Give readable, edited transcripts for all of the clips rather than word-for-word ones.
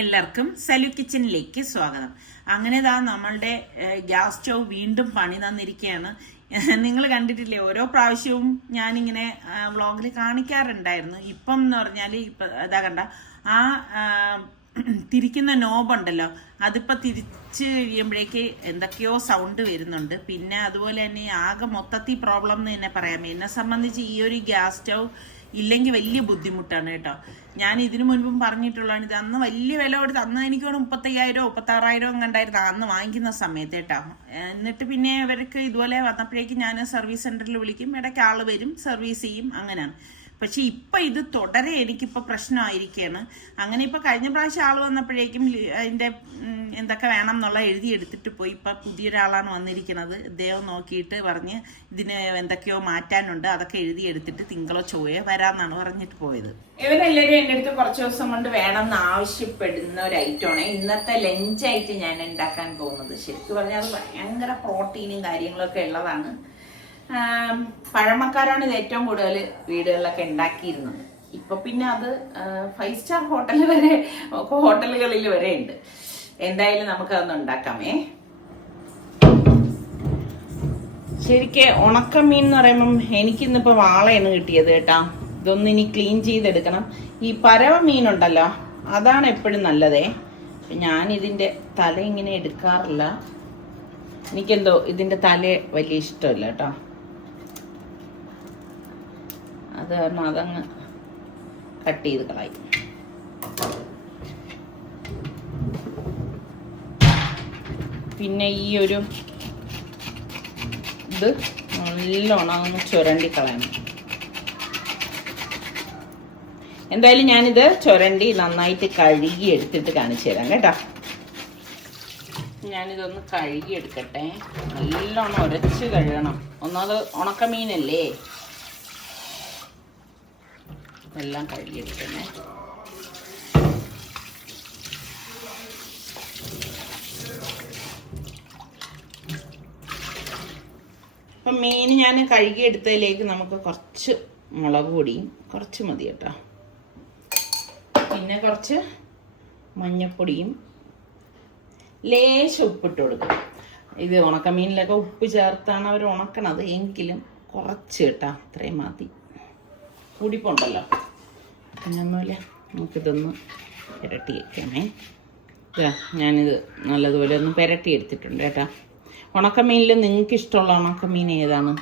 എല്ലാവർക്കും സലു കിച്ചണിലേക്ക് സ്വാഗതം. അങ്ങനെ നമ്മളുടെ ഗ്യാസ് സ്റ്റൗ വീണ്ടും പണി തന്നിരിക്കുകയാണ്. നിങ്ങൾ കണ്ടിട്ടില്ലേ, ഓരോ പ്രാവശ്യവും ഞാനിങ്ങനെ വ്ളോഗിൽ കാണിക്കാറുണ്ടായിരുന്നു. ഇപ്പം എന്ന് പറഞ്ഞാൽ ഇപ്പം ഇതാ കണ്ട ആ തിരിക്കുന്ന നോബുണ്ടല്ലോ, അതിപ്പോൾ തിരിച്ച് കഴിയുമ്പോഴേക്ക് എന്തൊക്കെയോ സൗണ്ട് വരുന്നുണ്ട്. പിന്നെ അതുപോലെ തന്നെ ആകെ മൊത്തത്തിൽ പ്രോബ്ലം എന്ന് തന്നെ പറയാം. എന്നെ സംബന്ധിച്ച് ഈ ഒരു ഗ്യാസ് സ്റ്റൗ ഇല്ലെങ്കിൽ വലിയ ബുദ്ധിമുട്ടാണ് കേട്ടോ. ഞാൻ ഇതിനു മുൻപും പറഞ്ഞിട്ടുള്ളതാണ്, ഇത് അന്ന് വലിയ വില കൊടുത്ത് അന്ന് എനിക്ക് 35,000 36,000 കണ്ടായിരുന്നു അന്ന് വാങ്ങിക്കുന്ന സമയത്ത് കേട്ടോ. എന്നിട്ട് പിന്നെ ഇവർക്ക് ഇതുപോലെ വന്നപ്പോഴേക്കും ഞാൻ സർവീസ് സെന്ററിൽ വിളിക്കും, ഇടയ്ക്ക് ആൾ വരും, സർവീസ് ചെയ്യും, അങ്ങനെയാണ്. പക്ഷെ ഇപ്പം ഇത് തുടരെ എനിക്കിപ്പോൾ പ്രശ്നമായിരിക്കുകയാണ്. അങ്ങനെ ഇപ്പോൾ കഴിഞ്ഞ പ്രാവശ്യം ആൾ വന്നപ്പോഴേക്കും അതിൻ്റെ എന്തൊക്കെ വേണം എന്നുള്ള എഴുതിയെടുത്തിട്ട് പോയി. ഇപ്പം പുതിയൊരാളാണ് വന്നിരിക്കുന്നത്. ഇദ്ദേഹം നോക്കിയിട്ട് പറഞ്ഞ് ഇതിന് എന്തൊക്കെയോ മാറ്റാനുണ്ട്, അതൊക്കെ എഴുതിയെടുത്തിട്ട് തിങ്കളോ ചൊവ്വയോ വരാമെന്നാണ് പറഞ്ഞിട്ട് പോയത്. ഇവരെല്ലാവരും എൻ്റെ അടുത്ത് കുറച്ച് ദിവസം കൊണ്ട് വേണം എന്ന് ആവശ്യപ്പെടുന്ന ഒരു ഐറ്റമാണ് ഇന്നത്തെ ലഞ്ചായിട്ട് ഞാൻ ഉണ്ടാക്കാൻ പോകുന്നത്. ശരിക്കും പറഞ്ഞാൽ അത് ഭയങ്കര പ്രോട്ടീനും കാര്യങ്ങളൊക്കെ ഉള്ളതാണ്. പഴമക്കാരാണ് ഇത് ഏറ്റവും കൂടുതൽ വീടുകളിലൊക്കെ ഉണ്ടാക്കിയിരുന്നത്. ഇപ്പൊ പിന്നെ അത് 5 സ്റ്റാർ ഹോട്ടലുകളിൽ വരെ ഉണ്ട്. എന്തായാലും നമുക്കതൊന്ന് ഉണ്ടാക്കാമേ. ശരിക്കും ഉണക്കമീൻ എന്ന് പറയുമ്പം എനിക്കിന്നിപ്പോൾ വാളയാണ് കിട്ടിയത് കേട്ടാ. ഇതൊന്ന് ഇനി ക്ലീൻ ചെയ്തെടുക്കണം. ഈ പരവ മീനുണ്ടല്ലോ, അതാണ് എപ്പോഴും നല്ലതേ. ഞാനിതിൻ്റെ തല ഇങ്ങനെ എടുക്കാറില്ല. എനിക്കെന്തോ ഇതിൻ്റെ തല വലിയ ഇഷ്ടമല്ല കേട്ടോ. അത് കാരണം അതങ്ങ് കട്ട് ചെയ്ത് കളയും. പിന്നെ ഈ ഒരു ഇത് നല്ലോണം ഒന്ന് ചുരണ്ടി കളയണം. എന്തായാലും ഞാനിത് ചുരണ്ടി നന്നായിട്ട് കഴുകി എടുത്തിട്ട് കാണിച്ചു തരാം കേട്ടോ. ഞാനിതൊന്ന് കഴുകി എടുക്കട്ടെ. നല്ലോണം ഉരച്ച് കഴുകണം. ഒന്നത് ഉണക്കമീനല്ലേ, എല്ലാം കഴുകിയെടുക്കണേ. അപ്പം മീൻ ഞാൻ കഴുകിയെടുത്തതിലേക്ക് നമുക്ക് കുറച്ച് മുളക് പൊടിയും കുറച്ച് മതി കേട്ടോ. പിന്നെ കുറച്ച് മഞ്ഞപ്പൊടിയും ലേശം ഉപ്പിട്ട് കൊടുക്കും. ഇത് ഉണക്കമീനിലൊക്കെ ഉപ്പ് ചേർത്താണ് അവർ ഉണക്കണത്, എങ്കിലും കുറച്ച് കേട്ടോ, അത്രയും മതി. കൂടിപ്പോണ്ടല്ലോ. പിന്നെ നമുക്കിതൊന്ന് പുരട്ടി വയ്ക്കാമേ. ഞാനിത് നല്ലതുപോലെ ഒന്ന് പുരട്ടി എടുത്തിട്ടുണ്ട് കേട്ടോ. ഉണക്കമീനിൽ നിങ്ങൾക്ക് ഇഷ്ടമുള്ള ഉണക്കമീൻ ഏതാണ്?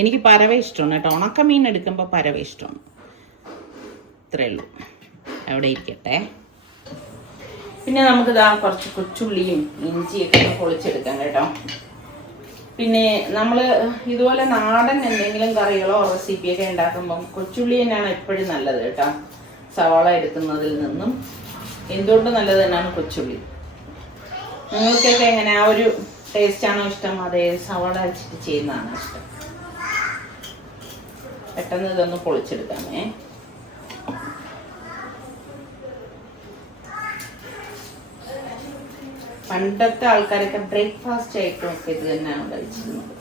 എനിക്ക് പരവ ഇഷ്ടമാണ് കേട്ടോ. ഉണക്കമീൻ എടുക്കുമ്പോൾ പരവ ഇഷ്ടമാണ്. ഇത്രയേ ഉള്ളൂ. അവിടെ ഇരിക്കട്ടെ. പിന്നെ നമുക്കിതാ കുറച്ച് കൊച്ചുള്ളിയും ഇഞ്ചിയൊക്കെ പൊളിച്ചെടുക്കാം കേട്ടോ. പിന്നെ നമ്മൾ ഇതുപോലെ നാടൻ എന്തെങ്കിലും കറികളോ റെസിപ്പിയൊക്കെ ഉണ്ടാക്കുമ്പം കൊച്ചുള്ളി തന്നെയാണ് എപ്പോഴും നല്ലത് കേട്ടോ. സവാള എടുക്കുന്നതിൽ നിന്നും എന്തുകൊണ്ട് നല്ലത് തന്നെയാണ് കൊച്ചുള്ളി. നിങ്ങൾക്കൊക്കെ എങ്ങനെ ആ ഒരു ടേസ്റ്റാണോ ഇഷ്ടം, അതേ സവാള വെച്ചിട്ട് ചെയ്യുന്നതാണോ ഇഷ്ടം? പെട്ടെന്ന് ഇതൊന്ന് പൊളിച്ചെടുക്കാമേ. പണ്ടത്തെ ആൾക്കാരൊക്കെ ബ്രേക്ക്ഫാസ്റ്റ് ആയിട്ടും ഒക്കെ ഇത് തന്നെയാണ് കഴിച്ചിരുന്നത്.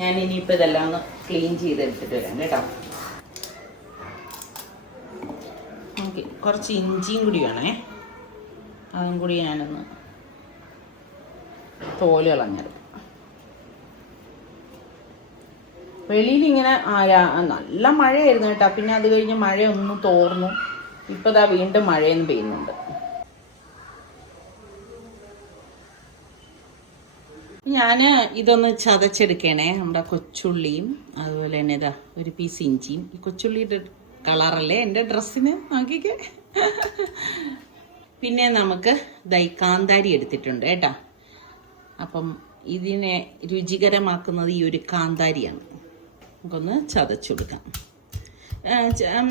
ഞാൻ ഇനിയിപ്പോൾ ഇതെല്ലാം ഒന്ന് ക്ലീൻ ചെയ്തെടുത്തിട്ട് വരാം കേട്ടോ. ഓക്കെ, കുറച്ച് ഇഞ്ചിയും കൂടി വേണേ. അതും കൂടി ഞാനൊന്ന് തോല് കളഞ്ഞെടുക്കും. വെളിയിൽ ഇങ്ങനെ നല്ല മഴയായിരുന്നു കേട്ടോ. പിന്നെ അത് കഴിഞ്ഞ് മഴയൊന്നും തോർന്നു. ഇപ്പോൾ ഇതാ വീണ്ടും മഴയൊന്നും പെയ്യുന്നുണ്ട്. ഞാൻ ഇതൊന്ന് ചതച്ചെടുക്കണേ. നമ്മുടെ കൊച്ചുള്ളിയും അതുപോലെ തന്നെ ഇതാ ഒരു പീസ് ഇഞ്ചിയും. ഈ കൊച്ചുള്ളിയുടെ കളറല്ലേ എൻ്റെ ഡ്രസ്സിന്, നോക്കിക്കേ. പിന്നെ നമുക്ക് കാന്താരി എടുത്തിട്ടുണ്ട് കേട്ടോ. അപ്പം ഇതിനെ രുചികരമാക്കുന്നത് ഈ ഒരു കാന്താരിയാണ്. നമുക്കൊന്ന് ചതച്ചെടുക്കാം.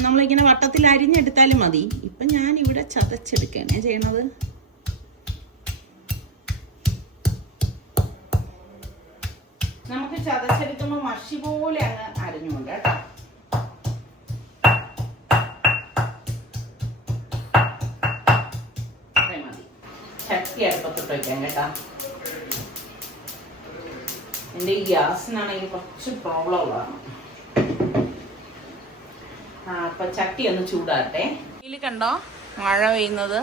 നമ്മളിങ്ങനെ വട്ടത്തിൽ അരിഞ്ഞെടുത്താലും മതി. ഇപ്പം ഞാനിവിടെ ചതച്ചെടുക്കണേ ചെയ്യണത്. നമുക്ക് ചതച്ചെടുക്കുമ്പോൾ മഷി പോലെ അങ്ങ് അരിഞ്ഞുകൊണ്ട് കേട്ടോ. മതി. ചട്ടി അടുപ്പത്തിട്ട് വയ്ക്കാം കേട്ടോ. എൻ്റെ ഈ ഗ്യാസിനാണെങ്കിൽ കുറച്ച് പ്രോബ്ലം ഉള്ളതാണ്. അപ്പൊ ചട്ടി ഒന്ന് ചൂടാട്ടെ. ഇതിൽ കണ്ടോ മഴ പെയ്യുന്നത്?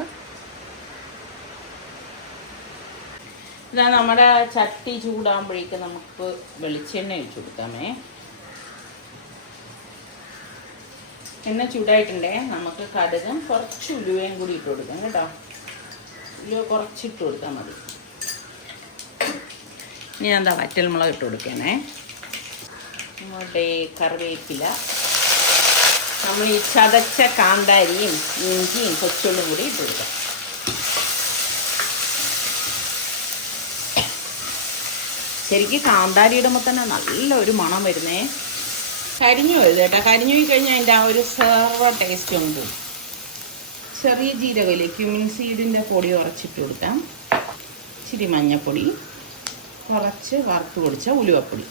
ഇതാ നമ്മുടെ ചട്ടി ചൂടാകുമ്പോഴേക്ക് നമുക്ക് വെളിച്ചെണ്ണ ഒഴിച്ചു കൊടുക്കാമേ. എണ്ണ ചൂടായിട്ടുണ്ടേ നമുക്ക് കടുകും കുറച്ച് ഉലുവയും കൂടി ഇട്ട് കൊടുക്കാം കേട്ടോ. ഉലുവ കുറച്ചിട്ട് കൊടുത്താൽ മതി. ഇനി എന്താ വറ്റൽമുളക് ഇട്ട് കൊടുക്കണേ. നമ്മുടെ കറിവേപ്പില, നമ്മൾ ഈ ചതച്ച കാന്താരിയും ഇഞ്ചിയും കൊച്ചുള്ളും കൂടി ഇട്ട് കൊടുക്കാം. ശരിക്കും കാന്താരി ഇടുമ്പോൾ തന്നെ നല്ലൊരു മണം വരുന്നേ. കരിഞ്ഞു പോയത് കേട്ടോ. കരിഞ്ഞു പോയി കഴിഞ്ഞാൽ അതിൻ്റെ ആ ഒരു സെർവ ടേസ്റ്റ് ഒന്ന് പോകും. ചെറിയ ജീരകമില്ലേ, ക്യുമിൻ സീഡിൻ്റെ പൊടി ഉറച്ചിട്ട് കൊടുക്കാം. ഇച്ചിരി മഞ്ഞൾപ്പൊടി, കുറച്ച് വറുത്ത് പൊടിച്ച ഉലുവപ്പൊടി,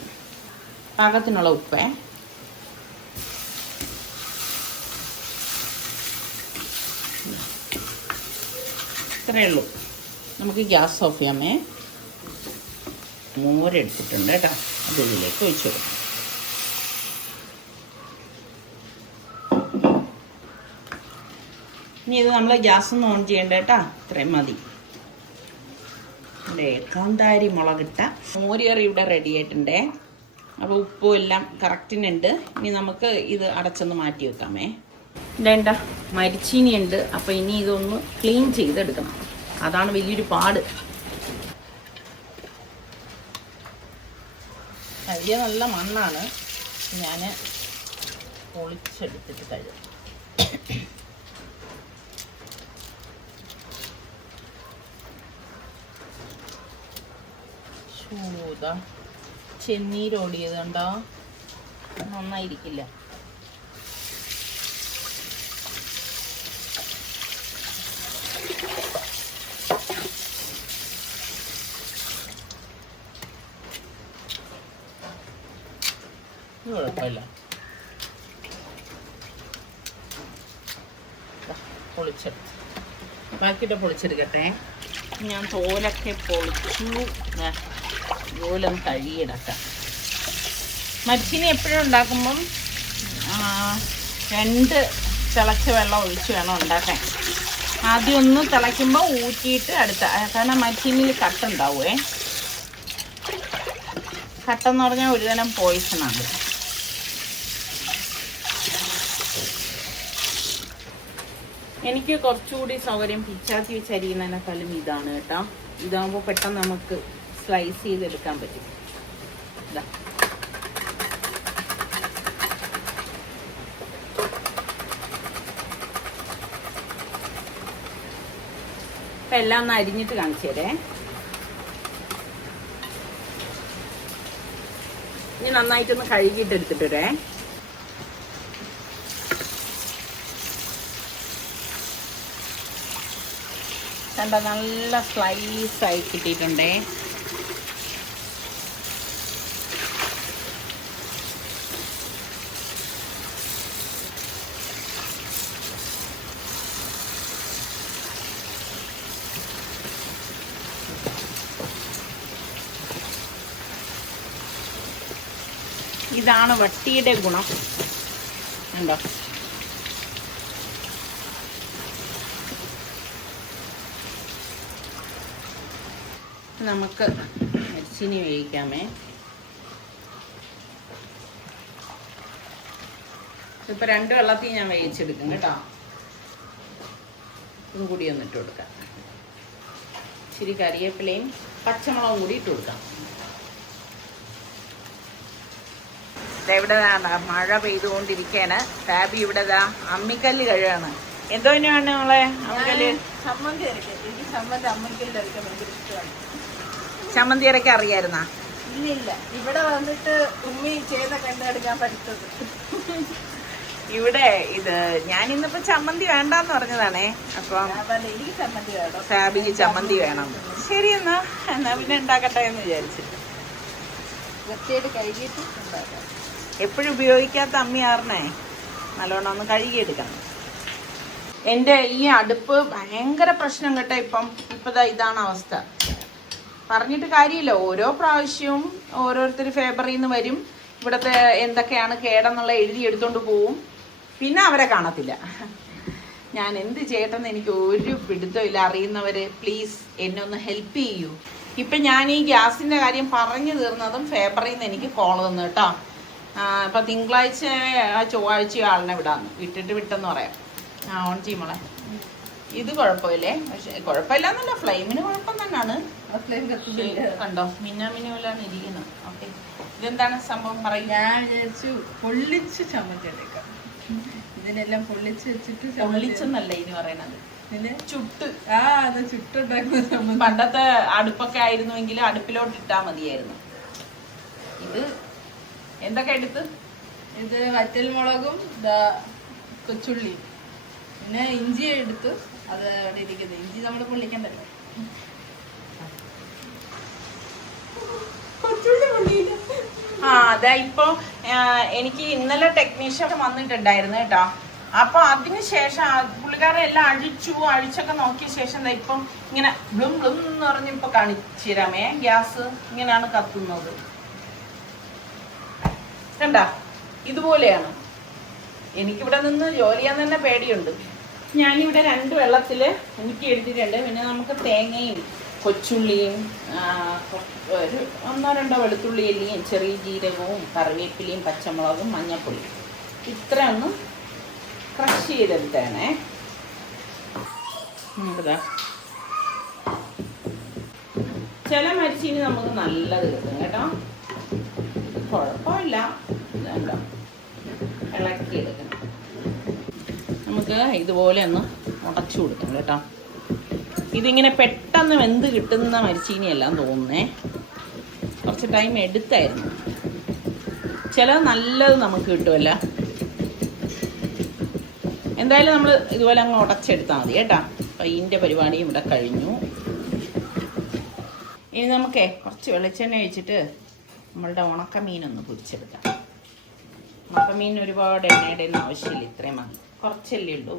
പാകത്തിനുള്ള ഉപ്പ്. ഇത്രയേ ഉള്ളൂ. നമുക്ക് ഗ്യാസ് ഓഫ് ചെയ്യാമേ. മോരെടുത്തിട്ടുണ്ട് കേട്ടോ, അത് ഇതിലേക്ക് ഒഴിച്ചു കൊടുക്കാം. ഇനി ഇത് നമ്മൾ ഗ്യാസൊന്നും ഓൺ ചെയ്യണ്ട കേട്ടോ, ഇത്രയും മതി. ഇവിടെ കാന്താരി മുളകിട്ട മോരുകറി ഇവിടെ റെഡി ആയിട്ടുണ്ടേ. അപ്പോൾ ഉപ്പും എല്ലാം കറക്റ്റിനുണ്ട്. ഇനി നമുക്ക് ഇത് അടച്ചൊന്ന് മാറ്റി വെക്കാമേ. വേണ്ട മരിച്ചീനി ഉണ്ട്. അപ്പോൾ ഇനി ഇതൊന്ന് ക്ലീൻ ചെയ്തെടുക്കണം. അതാണ് വലിയൊരു പാട്. വലിയ നല്ല മണ്ണാണ്. ഞാൻ പൊളിച്ചെടുത്തിട്ട് കഴുകും. ചൂത ചെന്നീരോടിയത് കണ്ടോ, നന്നായിരിക്കില്ല. കുഴപ്പമില്ല. പൊളിച്ചെടുത്ത് ബാക്കിയിട്ട് പൊളിച്ചെടുക്കട്ടെ. ഞാൻ തോലൊക്കെ പൊളിച്ചു. തോലൊന്ന് കഴുകിയിടക്കാം. മരിച്ചിനി എപ്പോഴും ഉണ്ടാക്കുമ്പം 2 തിളച്ച വെള്ളം ഒഴിച്ച് വേണം ഉണ്ടാക്കാൻ. ആദ്യം ഒന്ന് തിളയ്ക്കുമ്പോൾ ഊറ്റിയിട്ട് കാരണം മരിച്ചിനിയിൽ കട്ടുണ്ടാവുമേ. കട്ടെന്ന് പറഞ്ഞാൽ ഒരുതരം പോയിസണാണ്. എനിക്ക് കുറച്ചുകൂടി സൗകര്യം പിച്ചാത്തി വെച്ച് അരിയുന്നതിനേക്കാളും ഇതാണ് കേട്ടോ. ഇതാകുമ്പോൾ പെട്ടെന്ന് നമുക്ക് സ്ലൈസ് ചെയ്തെടുക്കാൻ പറ്റും. ഇതാ അപ്പം എല്ലാം ഒന്ന് അരിഞ്ഞിട്ട് കാണിച്ചു തരേ. ഇനി നന്നായിട്ടൊന്ന് കഴുകിയിട്ട് എടുത്തിട്ട് വരേ. കണ്ട നല്ല സ്ലൈസായി കിട്ടിയിട്ടുണ്ടേ. ഇതാണ് വട്ടിയുടെ ഗുണം. ഉണ്ടോ? നമുക്ക് മരിച്ചിനി വേവിക്കാമേ. ഇപ്പം 2 വെള്ളത്തിൽ ഞാൻ വേവിച്ചെടുക്കും കേട്ടോ. ഇതും കൂടി ഒന്ന് ഇട്ട് കൊടുക്കാം. ഇച്ചിരി കറിവേപ്പിലയും പച്ചമുളകും കൂടി ഇട്ട് കൊടുക്കാം. ഇവിടെ മഴ പെയ്തുകൊണ്ടിരിക്കുകയാണ്. ഫാബി ഇവിടെ അമ്മിക്കല്ല് കഴുകാണ്. എന്തോ തന്നെയാണ് നമ്മളെ അമ്മിക്കല്ല്? ചമ്മന്തി അരയ്ക്കാൻ. എനിക്ക് ചമ്മന്തി അമ്മിക്കല്ല് അരയ്ക്കാൻ ഭയങ്കര ഇഷ്ടമാണ്. ചമ്മന്തി അരയ്ക്കാൻ അറിയായിരുന്നാ? ഇല്ല, ഇവിടെ വന്നിട്ട് ഉമ്മി ചെയ്ത കണ്ടെടുക്കാൻ പഠിച്ചത്. ഇവിടെ ഞാൻ ഇന്നിപ്പോ ചമ്മന്തി വേണ്ടാന്ന് പറഞ്ഞതാണേ. അപ്പം എനിക്ക് ചമ്മന്തി വേണം, ഫാബിക്ക് ചമ്മന്തി വേണം. ശരി എന്നാ പിന്നെ ഉണ്ടാക്കട്ടെ എന്ന് വിചാരിച്ചിട്ട്. വൃത്തിയായിട്ട് കഴുകിയിട്ട് ഉണ്ടാക്കാം. എപ്പോഴും ഉപയോഗിക്കാത്ത അമ്മിയാറിനെ നല്ലോണം ഒന്ന് കഴുകിയെടുക്കണം. എൻ്റെ ഈ അടുപ്പ് ഭയങ്കര പ്രശ്നം കേട്ടോ. ഇപ്പം ഇതാണ് അവസ്ഥ. പറഞ്ഞിട്ട് കാര്യമില്ല. ഓരോ പ്രാവശ്യവും ഓരോരുത്തർ ഫേബറിൽ നിന്ന് വരും. ഇവിടുത്തെ എന്തൊക്കെയാണ് കേടെന്നുള്ള എഴുതി എടുത്തോണ്ട് പോവും. പിന്നെ അവരെ കാണത്തില്ല. ഞാൻ എന്ത് ചെയ്യട്ടെന്ന് എനിക്ക് ഒരു പിടുത്തമില്ല. അറിയുന്നവർ പ്ലീസ് എന്നെ ഒന്ന് ഹെൽപ്പ് ചെയ്യൂ. ഇപ്പം ഞാൻ ഈ ഗ്യാസിൻ്റെ കാര്യം പറഞ്ഞു തീർന്നതും ഫേബറിൽ നിന്ന് എനിക്ക് കോൾ തന്നു കേട്ടോ. ഇപ്പം തിങ്കളാഴ്ച ചൊവ്വാഴ്ച ആളിനെ വിട്ടെന്ന് പറയാം. ഓൺ ചെയ്യുമ്പോളെ ഇത് കുഴപ്പമില്ലേ, പക്ഷെ കുഴപ്പമില്ല എന്നല്ല, ഫ്ലെയിമിന് കുഴപ്പം തന്നെയാണ്. കണ്ടോ മിന്നാമിനുമില്ലാണ് ഇരിക്കുന്നത്. ഓക്കെ, ഇതെന്താണ് സംഭവം പറയും? ഞാൻ വിചാരിച്ചു പൊള്ളിച്ച് ചമ്മന്തി എടുക്കാം. ഇതിനെല്ലാം പൊള്ളിച്ച് വെച്ചിട്ട് പൊള്ളിച്ചെന്നല്ല ഇനി പറയണത്, പിന്നെ ചുട്ട്. അത് ചുട്ടുണ്ടാക്കുന്ന ചമ്മന്തി. പണ്ടത്തെ അടുപ്പൊക്കെ ആയിരുന്നുവെങ്കിൽ അടുപ്പിലോട്ട് ഇട്ടാൽ മതിയായിരുന്നു. ഇത് എന്തൊക്കെ എടുത്ത്? ഇത് വറ്റൽമുളകും കൊച്ചുള്ളിയും പിന്നെ ഇഞ്ചി എടുത്തു. അത് അവിടെ ഇരിക്കുന്നത് ഇഞ്ചി നമ്മൾ പൊള്ളിക്കണ്ടല്ലോ. അതാ ഇപ്പൊ എനിക്ക് ഇന്നലെ ടെക്നീഷ്യൻ വന്നിട്ടുണ്ടായിരുന്നു കേട്ടോ. അപ്പൊ അതിനുശേഷം പുള്ളിക്കാരൻ എല്ലാം അഴിച്ചൊക്കെ നോക്കിയ ശേഷം ഇപ്പം ഇങ്ങനെ ബ്ലും ബ്ലും എന്ന് പറഞ്ഞ് ഇപ്പൊ കാണിച്ചു തരാമേ. ഗ്യാസ് ഇങ്ങനെയാണ് കത്തുന്നത്, കണ്ട ഇതുപോലെയാണ്. എനിക്കിവിടെ നിന്ന് ജോലി ചെയ്യാൻ തന്നെ പേടിയുണ്ട്. ഞാനിവിടെ 2 വെള്ളത്തിൽ ഊറ്റി എടുത്തിട്ടുണ്ട്. പിന്നെ നമുക്ക് തേങ്ങയും കൊച്ചുള്ളിയും ഒരു 1-2 വെളുത്തുള്ളി അല്ലിയും ചെറിയ ജീരകവും കറിവേപ്പിലയും പച്ചമുളകും മഞ്ഞൾപ്പൊടിയും ഇത്ര ഒന്ന് ക്രഷ് ചെയ്തെടുത്തേണേ. ചില മരിച്ചീനി നമുക്ക് നല്ലത് കിട്ടും കേട്ടോ. കുഴപ്പമില്ല, ഇതുണ്ടോ ഇളക്കി എടുക്കണം. നമുക്ക് ഇതുപോലെ ഒന്ന് ഉടച്ചു കൊടുക്കണം കേട്ടോ. ഇതിങ്ങനെ പെട്ടെന്ന് വെന്ത് കിട്ടുന്ന മരിച്ചീനിയെല്ലാം തോന്നുന്നേ. കുറച്ച് ടൈം എടുത്തായിരുന്നു. ചിലത് നല്ലത് നമുക്ക് കിട്ടുമല്ല. എന്തായാലും നമ്മൾ ഇതുപോലെ അങ്ങ് ഉടച്ചെടുത്താൽ മതി കേട്ടോ. അപ്പം ഇതിൻ്റെ പരിപാടിയും ഇവിടെ കഴിഞ്ഞു. ഇനി നമുക്കേ കുറച്ച് വെളിച്ചെണ്ണ ഒഴിച്ചിട്ട് നമ്മളുടെ ഉണക്കമീനൊന്ന് പൊരിച്ചെടുക്കാം. ഉണക്കമീൻ ഒരുപാട് എണ്ണയുടെ ഒന്നും ആവശ്യമില്ല, ഇത്രയും മതി, കുറച്ചല്ലേ ഉള്ളൂ.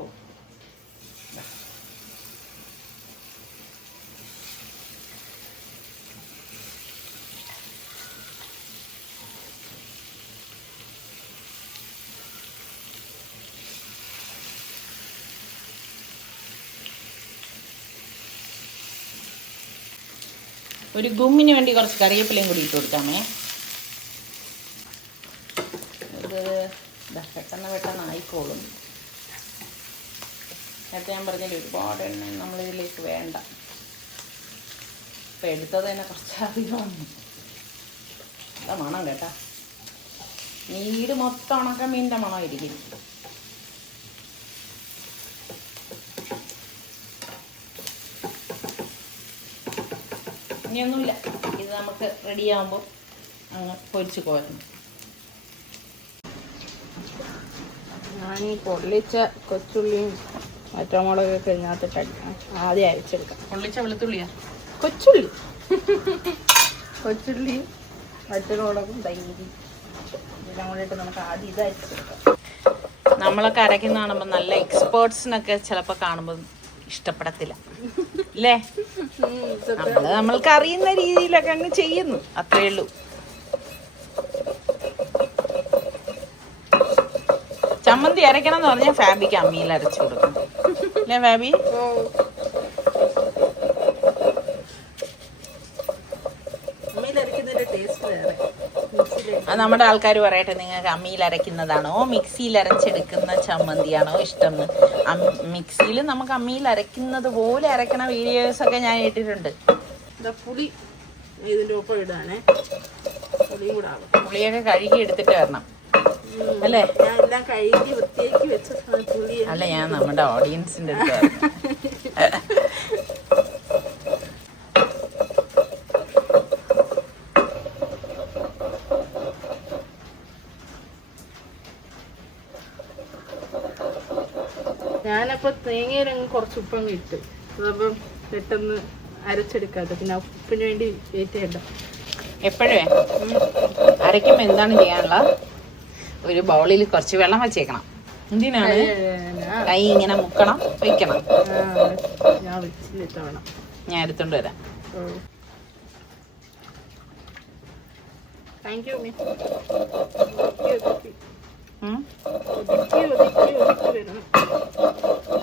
ഒരു ഗുമ്മിന് വേണ്ടി കുറച്ച് കറിവേപ്പിലയും കൂടി ഇട്ട് കൊടുക്കാമേ. ഇത് പെട്ടെന്ന് ആയിക്കോളും. നേരത്തെ ഞാൻ പറഞ്ഞില്ല ഒരുപാട് എണ്ണ നമ്മളിതിലേക്ക് വേണ്ട. ഇപ്പം എടുത്തത് തന്നെ കുറച്ചധികമാണ്. എന്താ മണം കേട്ടാ, വീട് മൊത്തം ഉണക്കമീൻ്റെ മണമായിരിക്കും. ഇനിയൊന്നുമില്ല, ഇത് നമുക്ക് റെഡിയാകുമ്പോൾ അങ്ങ് പൊരിച്ച് കോരണം. ഞാനീ പൊള്ളിച്ച കൊച്ചുള്ളിയും പച്ചമുളകൊക്കെ ഇതിനകത്ത് ആദ്യം അരച്ചെടുക്കാം. പൊള്ളിച്ച വെളുത്തുള്ളിയാ? കൊച്ചുള്ളിയും പച്ചമുളകും തൈര് ഇതെല്ലാം കൂടിയിട്ട് നമുക്ക് ആദ്യം ഇത് അരച്ചെടുക്കാം. നമ്മളൊക്കെ അരയ്ക്കുന്ന കാണുമ്പോൾ നല്ല എക്സ്പേർട്സിനൊക്കെ ചിലപ്പോൾ കാണുമ്പോൾ ഇഷ്ടപ്പെടത്തില്ല അല്ലേ? നമ്മൾക്ക് അറിയുന്ന രീതിയിലൊക്കെ അങ്ങ് ചെയ്യുന്നു, അത്രേ ഉള്ളൂ. ചമ്മന്തി അരയ്ക്കണം എന്ന് പറഞ്ഞാൽ ഫാബിക്ക് അമ്മിയിൽ അരച്ചു കൊടുക്കും അല്ലേ ഫാബി? അത് നമ്മുടെ ആൾക്കാർ പറയട്ടെ, നിങ്ങൾക്ക് അമ്മിയിൽ അരയ്ക്കുന്നതാണോ മിക്സിയിൽ അരച്ചെടുക്കുന്ന ചമ്മന്തിയാണോ ഇഷ്ടം? മിക്സിയിൽ നമുക്ക് അമ്മിയിൽ അരയ്ക്കുന്നത് പോലെ അരയ്ക്കണ വീഡിയോസൊക്കെ ഞാൻ ഇട്ടിട്ടുണ്ട്. പുളി ഇതിൻ്റെ ഒപ്പം ഇടാനേ, പുളിയും കൂടെ ആവും. പുളിയൊക്കെ കഴുകി എടുത്തിട്ട് വരണം അല്ലേ? ഞാൻ എല്ലാം കഴുകി വൃത്തിയാക്കി വെച്ച പുളി അല്ല, ഞാൻ നമ്മുടെ ഓഡിയൻസിൻ്റെ അടുത്ത് ഞാനപ്പോൾ തേങ്ങയിലങ്ങ് കുറച്ച് ഉപ്പങ്ങ് ഇട്ട്, അതപ്പം പെട്ടെന്ന് അരച്ചെടുക്കാതെ, പിന്നെ ഉപ്പിന് വേണ്ടി വെയിറ്റ് ചെയ്യണ്ട. എപ്പോഴേ അരയ്ക്കുമ്പോൾ എന്താണ് ചെയ്യാനുള്ള, ഒരു ബൗളിൽ കുറച്ച് വെള്ളം വെച്ചേക്കണം. എന്തിനാണ്? കൈ ഇങ്ങനെ മുക്കണം, വയ്ക്കണം. ഞാൻ വെച്ചിട്ട് വേണം, ഞാൻ എടുത്തോണ്ട് വരാം. Thank you.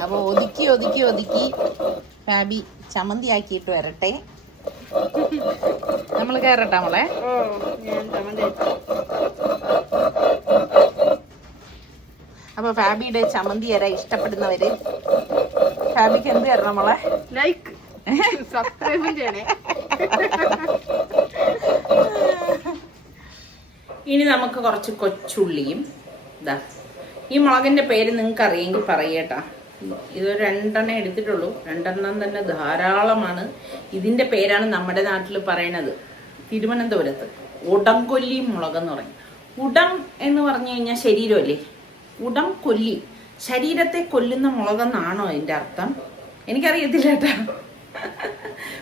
അപ്പോൾ ഒതുക്കി ഫാബി ചമ്മന്തി ആക്കിയിട്ട് വരട്ടെ. നമ്മൾ കയറട്ടാ മോളെ. ഞാൻ ചമ്മന്തി അപ്പൊ ഫാബിയുടെ ചമ്മന്തി അര ഇഷ്ടപ്പെടുന്നവര് ഫാബിക്ക് എന്ത് തരണം മോളെ? ലൈക്ക് സബ്സ്ക്രൈബും ചെയ്യണേ. ഇനി നമുക്ക് കുറച്ച് കൊച്ചുള്ളിയും ഇതാ. ഈ മുളകിന്റെ പേര് നിങ്ങൾക്ക് അറിയെങ്കിൽ പറയട്ടാ. ഇത് 2 എടുത്തിട്ടുള്ളൂ. 2 തന്നെ ധാരാളമാണ്. ഇതിന്റെ പേരാണ് നമ്മുടെ നാട്ടിൽ പറയണത്, തിരുവനന്തപുരത്ത് ഉടംകൊല്ലി മുളകെന്ന് പറയും. ഉടം എന്ന് പറഞ്ഞു കഴിഞ്ഞാൽ ശരീരമല്ലേ, ഉടം കൊല്ലി, ശരീരത്തെ കൊല്ലുന്ന മുളകെന്നാണോ അതിന്റെ അർത്ഥം? എനിക്കറിയത്തില്ല കേട്ടാ.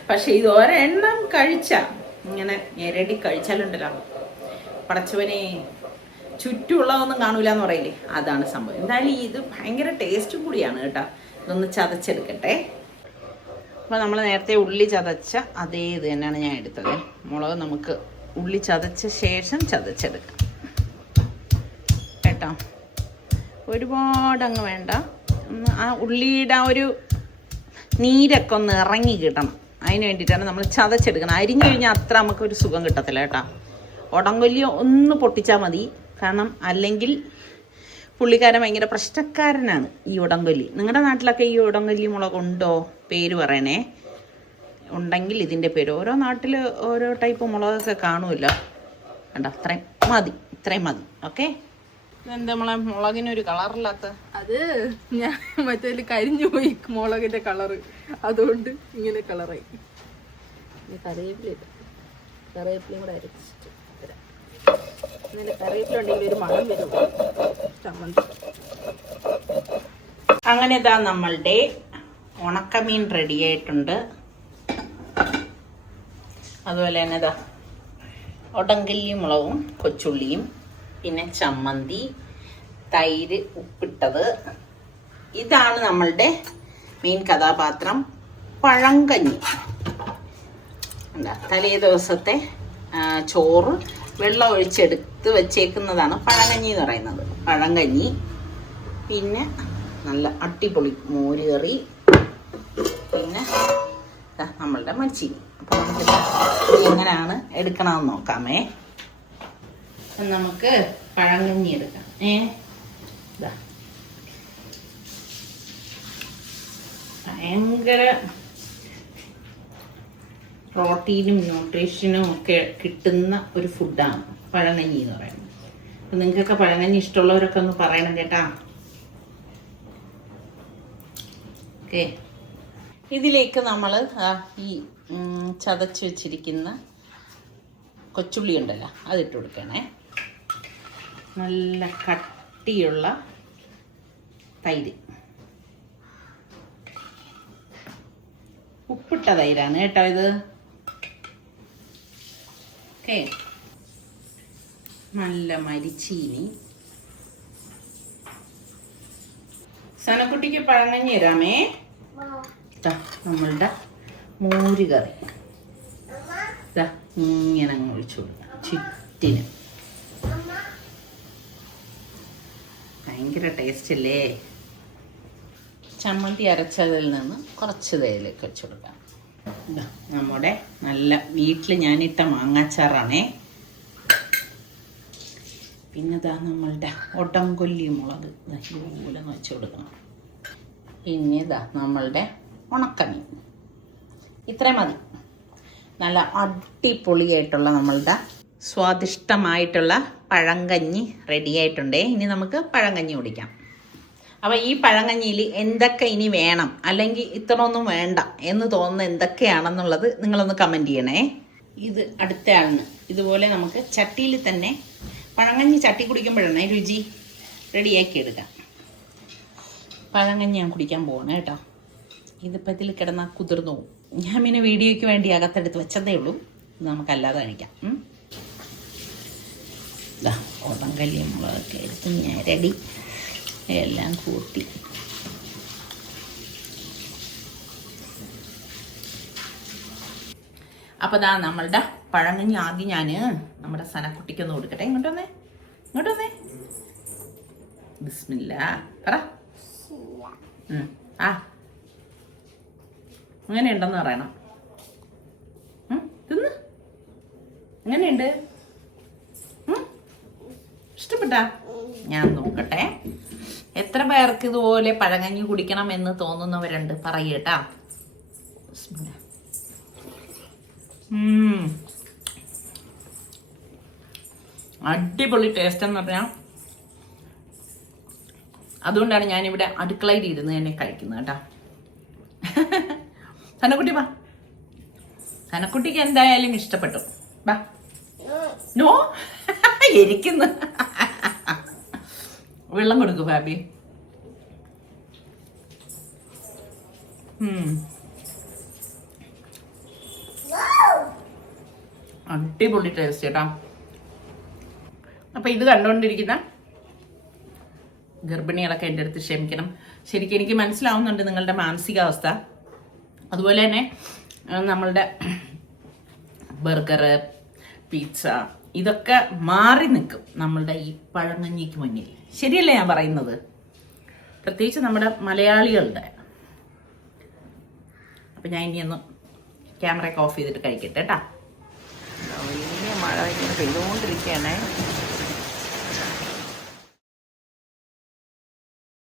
പക്ഷെ ഇത് ഒരെണ്ണം കഴിച്ച ഇങ്ങനെ ഞെരടി കഴിച്ചാലുണ്ടല്ലോ പടച്ചവനെ ചുറ്റുമുള്ളതൊന്നും കാണൂല എന്ന് പറയില്ലേ, അതാണ് സംഭവം. എന്തായാലും ഇത് ഭയങ്കര ടേസ്റ്റും കൂടിയാണ് കേട്ടോ. ഇതൊന്ന് ചതച്ചെടുക്കട്ടെ. അപ്പോൾ നമ്മൾ നേരത്തെ ഉള്ളി ചതച്ച അതേ ഇത് തന്നെയാണ് ഞാൻ എടുത്തത്. മുളക് നമുക്ക് ഉള്ളി ചതച്ച ശേഷം ചതച്ചെടുക്കാം കേട്ടോ. ഒരുപാടങ്ങ് വേണ്ട. ആ ഉള്ളിയുടെ ആ ഒരു നീരൊക്കെ ഒന്ന് ഇറങ്ങി കിട്ടണം. അതിന് വേണ്ടിയിട്ടാണ് നമ്മൾ ചതച്ചെടുക്കണം. അരിഞ്ഞു കഴിഞ്ഞാൽ അത്ര നമുക്കൊരു സുഖം കിട്ടത്തില്ല കേട്ടോ. ഉടംകൊല്ലി ഒന്ന് പൊട്ടിച്ചാൽ മതി. കാരണം അല്ലെങ്കിൽ പുള്ളിക്കാരൻ ഭയങ്കര പ്രശ്നക്കാരനാണ് ഈ ഉടംകൊല്ലി. നിങ്ങളുടെ നാട്ടിലൊക്കെ ഈ ഉടംകൊല്ലി മുളക് ഉണ്ടോ? പേര് പറയണേ, ഉണ്ടെങ്കിൽ ഇതിൻ്റെ പേര്. ഓരോ നാട്ടിൽ ഓരോ ടൈപ്പ് മുളകൊക്കെ കാണുമല്ലോ. കണ്ടോ, ഇത്രയും മതി. ഓക്കെ. ഇതെന്താ നമ്മളെ മുളകിനൊരു കളറില്ലാത്ത? അത് ഞാൻ മറ്റേ കരിഞ്ഞു പോയി മുളകിന്റെ കളറ്, അതുകൊണ്ട് ഇങ്ങനെ കളറായി. കറിവേപ്പിലയും കൂടെ അരച്ചിട്ട് തരാം. കറിവേപ്പില ഉണ്ടെങ്കിൽ ഒരു മണം വരും ചമ്മന്തി. അങ്ങനെ ഇതാ നമ്മളുടെ ഉണക്കമീൻ റെഡി ആയിട്ടുണ്ട്. അതുപോലെ തന്നെ ഇതാ ഉടംകൊല്ലി മുളകും കൊച്ചുള്ളിയും, പിന്നെ ചമ്മന്തി, തൈര്, ഉപ്പിട്ടത്. ഇതാണ് നമ്മളുടെ മെയിൻ കഥാപാത്രം, പഴങ്കഞ്ഞി. എന്താ, തലേ ദിവസത്തെ ചോറ് വെള്ളം ഒഴിച്ചെടുത്ത് വെച്ചേക്കുന്നതാണ് പഴങ്കഞ്ഞി എന്ന് പറയുന്നത്. പഴങ്കഞ്ഞി, പിന്നെ നല്ല അടിപൊളി മോര് കറി, പിന്നെ നമ്മളുടെ മച്ചിനി. അപ്പോൾ നമുക്ക് എങ്ങനെയാണ് എടുക്കണമെന്ന് നോക്കാമേ. നമുക്ക് പഴങ്കഞ്ഞി എടുക്കാം. ഇതാ ഭയങ്കര പ്രോട്ടീനും ന്യൂട്രീഷനും ഒക്കെ കിട്ടുന്ന ഒരു ഫുഡാണ് പഴങ്കഞ്ഞി എന്ന് പറയുന്നത്. അപ്പം നിങ്ങൾക്കൊക്കെ പഴങ്കഞ്ഞി ഇഷ്ടമുള്ളവരൊക്കെ ഒന്ന് പറയണം കേട്ടാ. ഓക്കെ. ഇതിലേക്ക് നമ്മൾ ഈ ചതച്ച് വെച്ചിരിക്കുന്ന കൊച്ചുള്ളി ഉണ്ടല്ലോ അതിട്ട് കൊടുക്കണേ. നല്ല കട്ടിയുള്ള തൈര്, ഉപ്പിട്ട തൈരാണ് കേട്ടോ ഇത്. ഓക്കെ. നല്ല മരിച്ചീനി. സനക്കുട്ടിക്ക് പഴങ്കഞ്ഞി തരാമേ. നമ്മളുടെ മോര് കറി ഇങ്ങനെ ഒഴിച്ചു കൊടുക്കാം ചുറ്റിന്. ഭയങ്കര ടേസ്റ്റ് അല്ലേ. ചമ്മന്തി അരച്ചതിൽ നിന്ന് കുറച്ച് തേയിലേക്ക് വെച്ച് കൊടുക്കാം. നമ്മുടെ നല്ല വീട്ടിൽ ഞാനിട്ട മാങ്ങാച്ചാറാണേ. പിന്നെ ഇതാ നമ്മളുടെ ഉടംകൊല്ലി മുളക് ഇതുപോലെ വെച്ച് കൊടുക്കണം. പിന്നെ ഇതാ നമ്മളുടെ ഉണക്കമീൻ. ഇത്രയും മതി. നല്ല അടിപൊളിയായിട്ടുള്ള നമ്മളുടെ സ്വാദിഷ്ടമായിട്ടുള്ള പഴങ്കഞ്ഞി റെഡി ആയിട്ടുണ്ടേ. ഇനി നമുക്ക് പഴങ്കഞ്ഞി കുടിക്കാം. അപ്പോൾ ഈ പഴങ്കഞ്ഞിയിൽ എന്തൊക്കെ ഇനി വേണം, അല്ലെങ്കിൽ ഇത്രയൊന്നും വേണ്ട എന്ന് തോന്നുന്ന എന്തൊക്കെയാണെന്നുള്ളത് നിങ്ങളൊന്ന് കമൻറ്റ് ചെയ്യണേ. ഇത് അടുത്ത ആളിന് ഇതുപോലെ നമുക്ക് ചട്ടിയിൽ തന്നെ പഴങ്കഞ്ഞി ചട്ടി കുടിക്കുമ്പോഴാണ് രുചി. റെഡിയാക്കി എടുക്കാം. പഴങ്കഞ്ഞി ഞാൻ കുടിക്കാൻ പോകണം കേട്ടോ. ഇതിപ്പോൾ ഇതിൽ കിടന്നാൽ കുതിർന്നു പോകും. ഞാൻ പിന്നെ വീഡിയോയ്ക്ക് വേണ്ടി അകത്തെടുത്ത് വെച്ചതേ ഉള്ളൂ. ഇത് നമുക്കല്ലാതെ കഴിക്കാം. ഇതാ ഉടംകൊല്ലി മുളകൊക്കെ എടുത്ത് ഞെരടി എല്ലാം കൂട്ടി അപ്പോൾ ദാ നമ്മളുടെ പഴങ്കഞ്ഞി ആദ്യം ഞാൻ നമ്മുടെ സനക്കുട്ടിക്കൊന്ന് കൊടുക്കട്ടെ. ഇങ്ങോട്ട് വന്നേ. ബിസ്മില്ലാ പറ. അങ്ങനെ ഉണ്ടെന്ന് പറയണം. തിന്ന് എങ്ങനെയുണ്ട്? ഇഷ്ടപ്പെട്ടാ? ഞാൻ നോക്കട്ടെ. എത്ര പേർക്ക് ഇതുപോലെ പഴങ്കഞ്ഞി കുടിക്കണം എന്ന് തോന്നുന്നവരുണ്ട് പറയട്ടാ. അടിപൊളി ടേസ്റ്റ് എന്ന് പറഞ്ഞാൽ അതുകൊണ്ടാണ് ഞാനിവിടെ അടുക്കളയിൽ ഇരുന്ന് തന്നെ കഴിക്കുന്നത് കേട്ടാ. സനക്കുട്ടി വാ, സനക്കുട്ടിക്ക് എന്തായാലും ഇഷ്ടപ്പെട്ടു. വാ. നോ ഇരിക്കുന്നു. വെള്ളം കൊടുക്കൂ ഫാബി. അടിപൊളി ടേസ്റ്റ് കേട്ടാ. അപ്പൊ ഇത് കണ്ടുകൊണ്ടിരിക്കുന്ന ഗർഭിണികളൊക്കെ എൻ്റെ അടുത്ത് ക്ഷമിക്കണം. ശരിക്കും എനിക്ക് മനസ്സിലാവുന്നുണ്ട് നിങ്ങളുടെ മാനസികാവസ്ഥ. അതുപോലെ തന്നെ നമ്മളുടെ ബർഗർ, പിസ്സ ഇതൊക്കെ മാറി നിൽക്കും നമ്മളുടെ ഈ പഴങ്കഞ്ഞിക്ക് മുന്നിൽ. ശരിയല്ലേ ഞാൻ പറയുന്നത്? പ്രത്യേകിച്ച് നമ്മുടെ മലയാളികളുടെ. അപ്പം ഞാൻ ഇനി ഒന്ന് ക്യാമറയൊക്കെ ഓഫ് ചെയ്തിട്ട് കഴിക്കട്ടെ കേട്ടാ. വലിയ മഴ ഇങ്ങനെ പെയ്തുകൊണ്ടിരിക്കുകയാണേ.